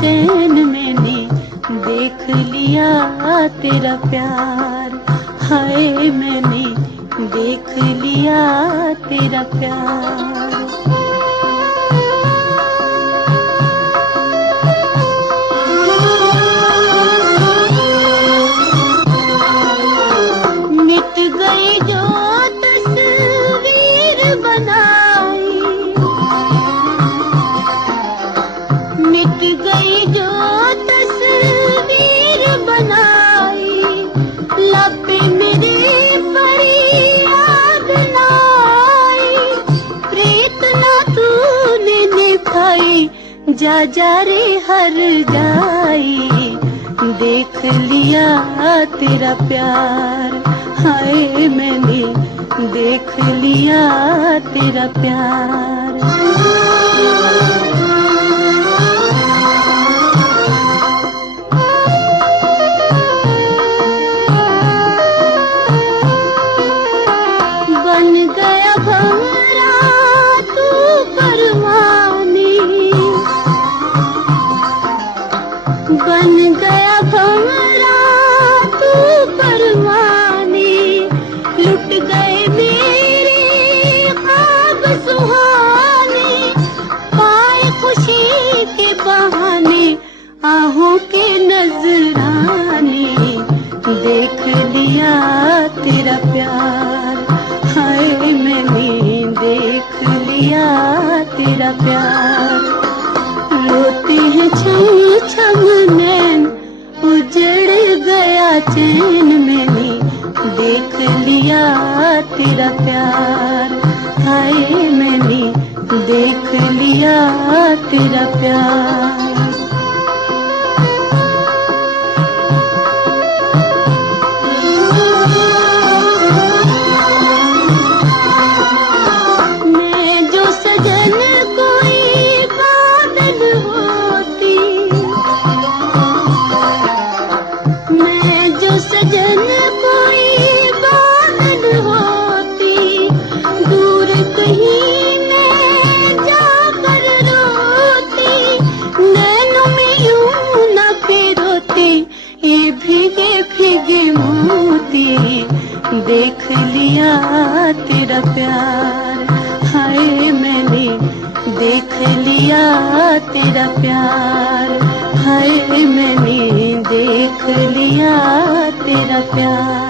चैन मैंने देख लिया तेरा प्यार। हाय मैंने देख लिया तेरा प्यार। मिट गई जो तस्वीर बनाई, मिट गई जो तस्वीर बनाई, लब पे मेरे फरियाद ना आई। प्रीत ना तूने निभाई, जा जा रे हर जाई। देख लिया तेरा प्यार। हाय मैंने देख लिया तेरा प्यार। बन गया भंवरा तू परवानी, बन गया भंवरा तू परवानी। लुट गए मेरे ख्वाब सुहाने, पाए खुशी के बहाने आहों के नजराने। देख लिया तेरा प्यार। हाय मैंने देख लिया तेरा प्यार। रोते हैं छम छम नैन, उजड़ गया चैन मैंने देख लिया तेरा प्यार। हाय मैंने देख लिया तेरा प्यार। मैं जो सजन कोई बादल होती, मैं जो सजन कोई बादल होती, दूर कहीं मैं जाकर रोती। नैनों में यूं न पिरोती ये भीगे भीगे मोती। देख लिया तेरा प्यार। हाय मैंने देख लिया तेरा प्यार। हाय मैंने देख लिया तेरा प्यार।